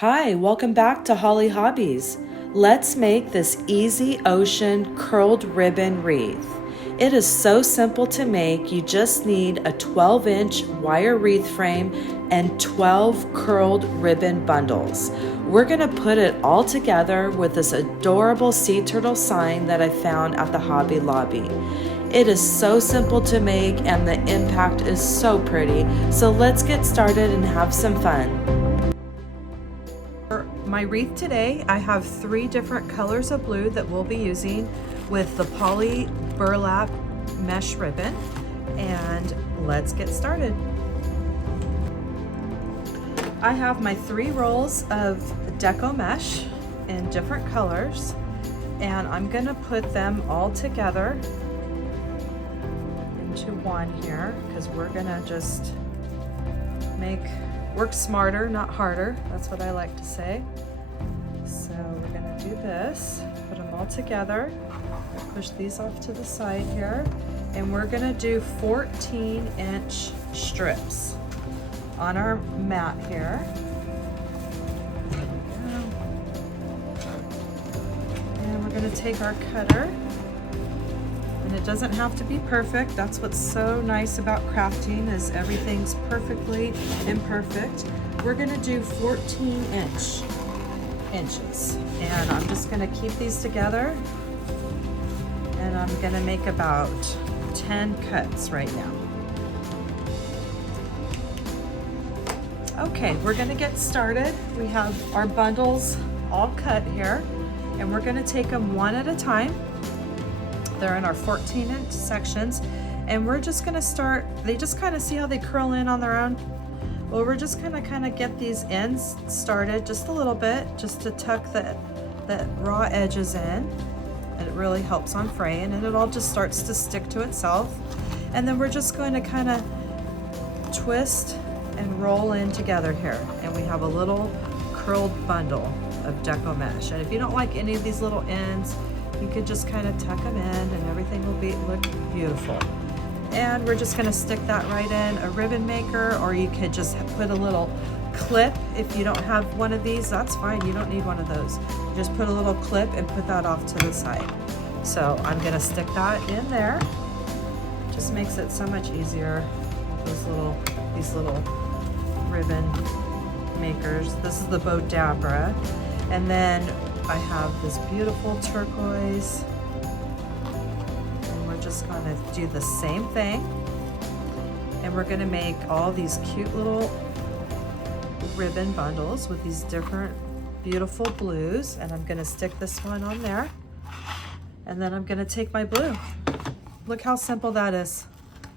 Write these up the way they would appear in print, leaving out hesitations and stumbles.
Hi, welcome back to Holly Hobbies. Let's make this easy ocean curled ribbon wreath. It is so simple to make. You just need a 12-inch wire wreath frame and 12 curled ribbon bundles. We're going to put it all together with this adorable SeaTurtle sign that I found at the Hobby Lobby. It is so simple to make and the impact is so pretty. So let's get started and have some fun. For my wreath today, I have 3 different colors of blue that we'll be using with the poly burlap mesh ribbon, and let's get started. I have my 3 rolls of deco mesh in different colors, and I'm gonna put them all together into one here because we're gonna just work smarter, not harder. That's what I like to say. So we're gonna do this, put them all together, push these off to the side here, and we're gonna do 14-inch strips on our mat here. And we're gonna take our cutter, and it doesn't have to be perfect. That's what's so nice about crafting, is everything's perfectly imperfect. We're gonna do 14 inches. And I'm just gonna keep these together, and I'm gonna make about 10 cuts right now. Okay, we're gonna get started. We have our bundles all cut here, and we're gonna take them one at a time. They're in our 14-inch sections, and we're just gonna start, they just kind of see how they curl in on their own. Well, we're just gonna kind of get these ends started just a little bit, just to tuck the raw edges in, and it really helps on fraying, and it all just starts to stick to itself. And then we're just going to kind of twist and roll in together here, and we have a little curled bundle of deco mesh. And if you don't like any of these little ends, you could just kind of tuck them in and everything will look beautiful. And we're just gonna stick that right in a ribbon maker, or you could just put a little clip. If you don't have one of these, that's fine, you don't need one of those. Just put a little clip and put that off to the side. So I'm gonna stick that in there. Just makes it so much easier with these little ribbon makers. This is the Bodabra. And then I have this beautiful turquoise, and we're just gonna do the same thing, and we're gonna make all these cute little ribbon bundles with these different beautiful blues, and I'm gonna stick this one on there, and then I'm gonna take my blue. Look how simple that is.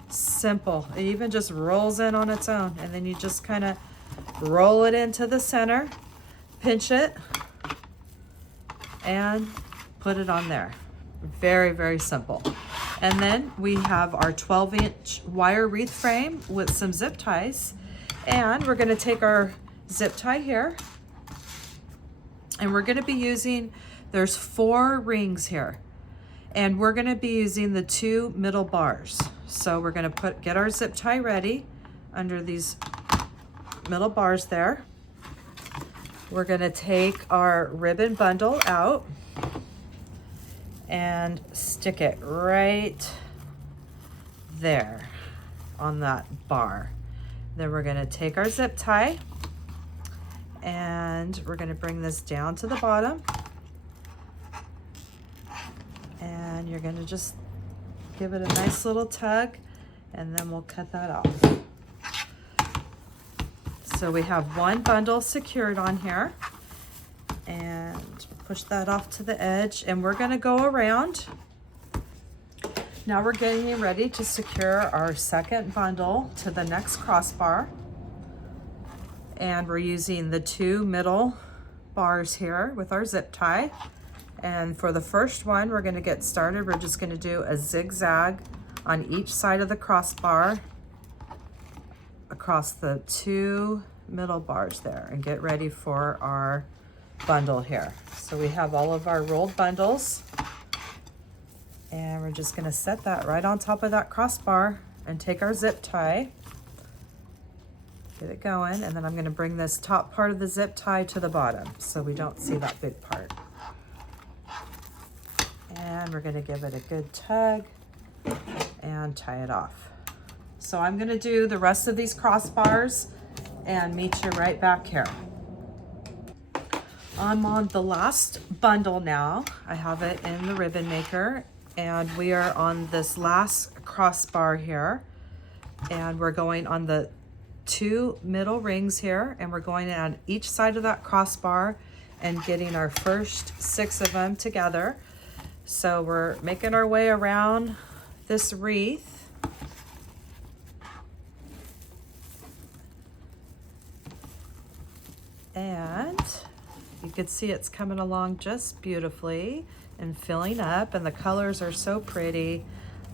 Simple. It even just rolls in on its own, and then you just kind of roll it into the center, pinch it, and put it on there. Very, very simple. And then we have our 12-inch wire wreath frame with some zip ties, and we're gonna take our zip tie here, and we're gonna be using, there's 4 rings here, and we're gonna be using the 2 middle bars. So we're gonna get our zip tie ready under these middle bars there. We're gonna take our ribbon bundle out and stick it right there on that bar. Then we're gonna take our zip tie, and we're gonna bring this down to the bottom, and you're gonna just give it a nice little tug, and then we'll cut that off. So we have one bundle secured on here, and push that off to the edge, and we're gonna go around. Now we're getting ready to secure our second bundle to the next crossbar, and we're using the 2 middle bars here with our zip tie. And for the first one, we're gonna get started. We're just gonna do a zigzag on each side of the crossbar across the 2 middle bars there, and get ready for our bundle here. So we have all of our rolled bundles, and we're just gonna set that right on top of that crossbar and take our zip tie Get it going, and then I'm gonna bring this top part of the zip tie to the bottom so we don't see that big part. And we're gonna give it a good tug and tie it off. So I'm gonna do the rest of these crossbars and meet you right back here. I'm on the last bundle now. I have it in the ribbon maker, and we are on this last crossbar here, and we're going on the 2 middle rings here, and we're going on each side of that crossbar and getting our first 6 of them together. So we're making our way around this wreath. And you can see it's coming along just beautifully and filling up, and the colors are so pretty.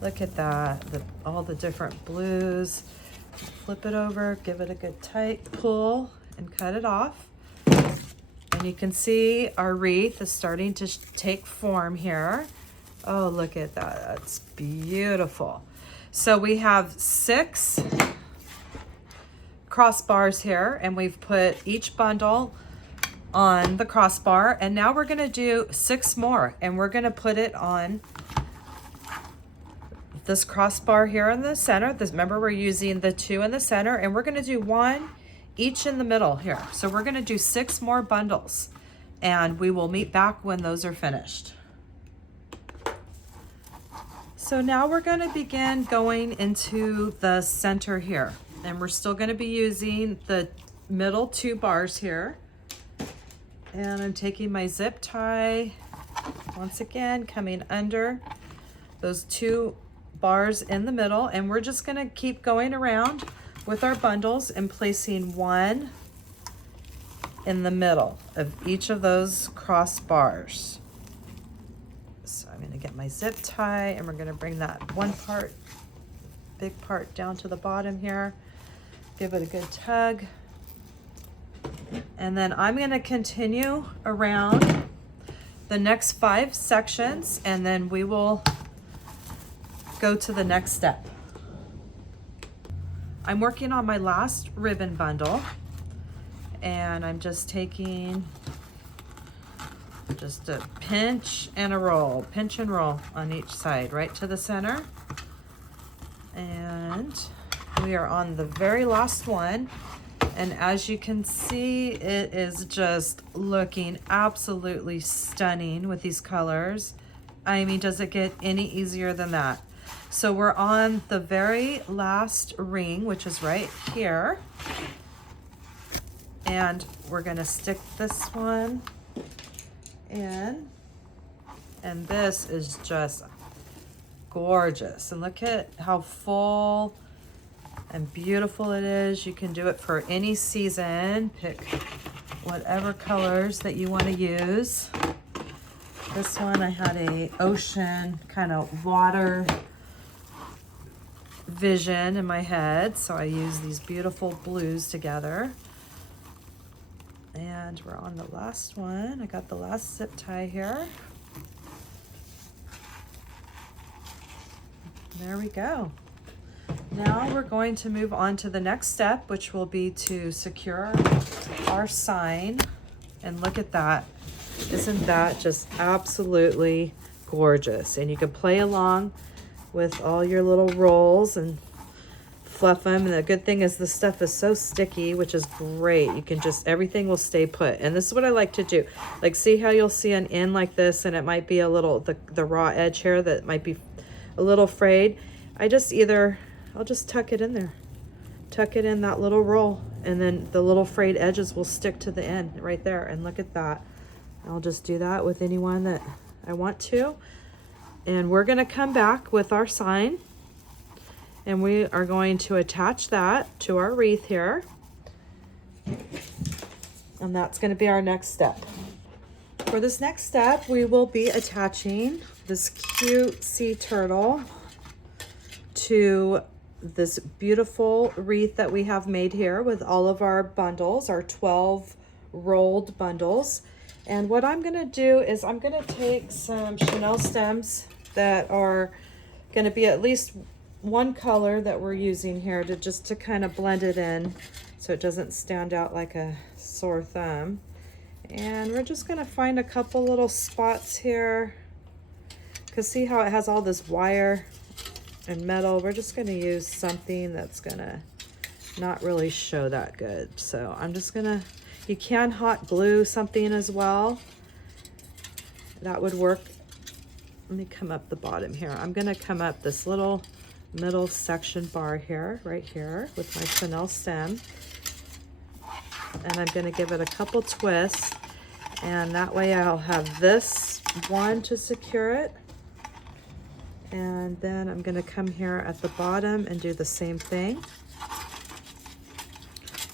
Look at that, all the different blues. Flip it over, give it a good tight pull and cut it off. And you can see our wreath is starting to take form here. Oh, look at that, that's beautiful. So we have 6 crossbars here, and we've put each bundle on the crossbar, and now we're gonna do 6 more, and we're gonna put it on this crossbar here in the center. Remember, we're using the 2 in the center, and we're gonna do 1 each in the middle here. So we're gonna do 6 more bundles, and we will meet back when those are finished. So now we're gonna begin going into the center here, and we're still gonna be using the middle 2 bars here. And I'm taking my zip tie, once again, coming under those 2 bars in the middle, and we're just gonna keep going around with our bundles and placing 1 in the middle of each of those cross bars. So I'm gonna get my zip tie, and we're gonna bring that one part, big part, down to the bottom here. Give it a good tug. And then I'm gonna continue around the next 5 sections, and then we will go to the next step. I'm working on my last ribbon bundle, and I'm just taking just a pinch and a roll, pinch and roll on each side, right to the center. And we are on the very last one. And as you can see, it is just looking absolutely stunning with these colors. I mean, does it get any easier than that? So we're on the very last ring, which is right here. And we're gonna stick this one in. And this is just gorgeous. And look at how full and beautiful it is. You can do it for any season. Pick whatever colors that you want to use. This one, I had a ocean kind of water vision in my head, so I use these beautiful blues together. And we're on the last one. I got the last zip tie here. There we go. Now we're going to move on to the next step, which will be to secure our sign. And look at that. Isn't that just absolutely gorgeous? And you can play along with all your little rolls and fluff them. And the good thing is the stuff is so sticky, which is great. You can just, everything will stay put. And this is what I like to do. Like, see how you'll see an end like this, and it might be a little, the raw edge here that might be a little frayed. I'll just tuck it in there. Tuck it in that little roll, and then the little frayed edges will stick to the end right there. And look at that. I'll just do that with anyone that I want to. And we're gonna come back with our sign, and we are going to attach that to our wreath here. And that's gonna be our next step. For this next step, we will be attaching this cute sea turtle to this beautiful wreath that we have made here with all of our bundles, our 12 rolled bundles. And what I'm gonna do is I'm gonna take some chenille stems that are gonna be at least one color that we're using here to just to kind of blend it in. so it doesn't stand out like a sore thumb. And we're just gonna find a couple little spots here, because see how it has all this wire and metal? We're just gonna use something that's gonna not really show that good. So I'm just gonna, you can hot glue something as well. That would work. Let me come up the bottom here. I'm gonna come up this little middle section bar here, right here, with my Chanel stem. And I'm gonna give it a couple twists, and that way I'll have this one to secure it. And then I'm gonna come here at the bottom and do the same thing.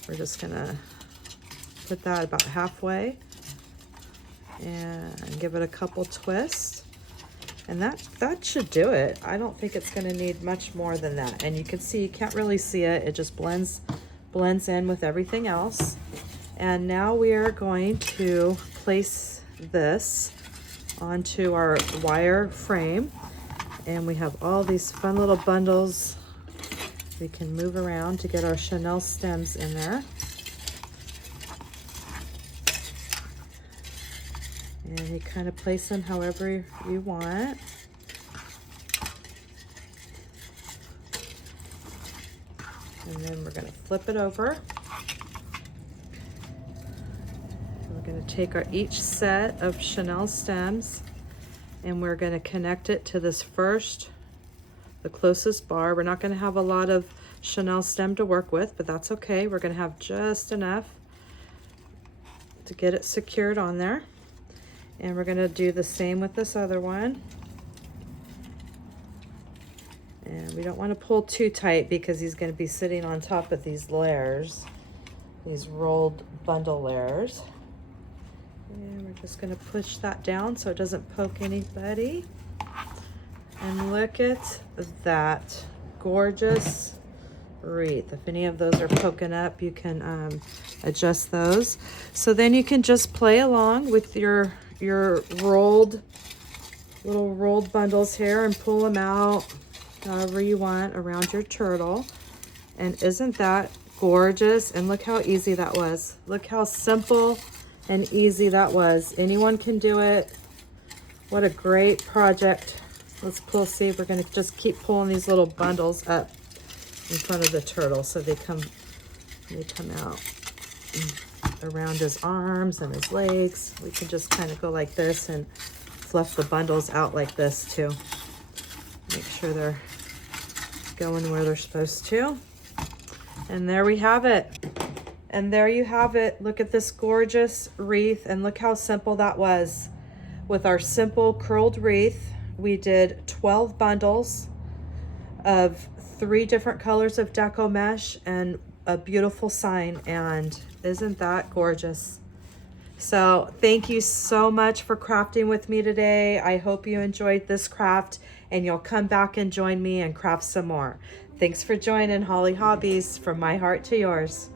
We're just gonna put that about halfway and give it a couple twists. And that should do it. I don't think it's gonna need much more than that. And you can see, you can't really see it. It just blends in with everything else. And now we are going to place this onto our wire frame. And we have all these fun little bundles we can move around to get our Chanel stems in there. And you kind of place them however you want. And then we're going to flip it over. We're going to take each set of Chanel stems, and we're going to connect it to this first, the closest bar. We're not going to have a lot of Chanel stem to work with, but that's okay. We're going to have just enough to get it secured on there. And we're going to do the same with this other one. And we don't want to pull too tight because he's going to be sitting on top of these layers, these rolled bundle layers. And we're just going to push that down so it doesn't poke anybody. And look at that gorgeous wreath. If any of those are poking up, you can adjust those. So then you can just play along with your little rolled bundles here and pull them out however you want around your turtle. And isn't that gorgeous? And look how easy that was. Look how simple and easy that was. Anyone can do it. What a great project. Let's see, we're going to just keep pulling these little bundles up in front of the turtle so they come out around his arms and his legs. We can just kind of go like this and fluff the bundles out like this too. Make sure they're going where they're supposed to. And there we have it. And there you have it. Look at this gorgeous wreath, and look how simple that was. With our simple curled wreath, we did 12 bundles of 3 different colors of deco mesh and a beautiful sign. And isn't that gorgeous? So thank you so much for crafting with me today. I hope you enjoyed this craft and you'll come back and join me and craft some more. Thanks for joining Holly Hobbies, from my heart to yours.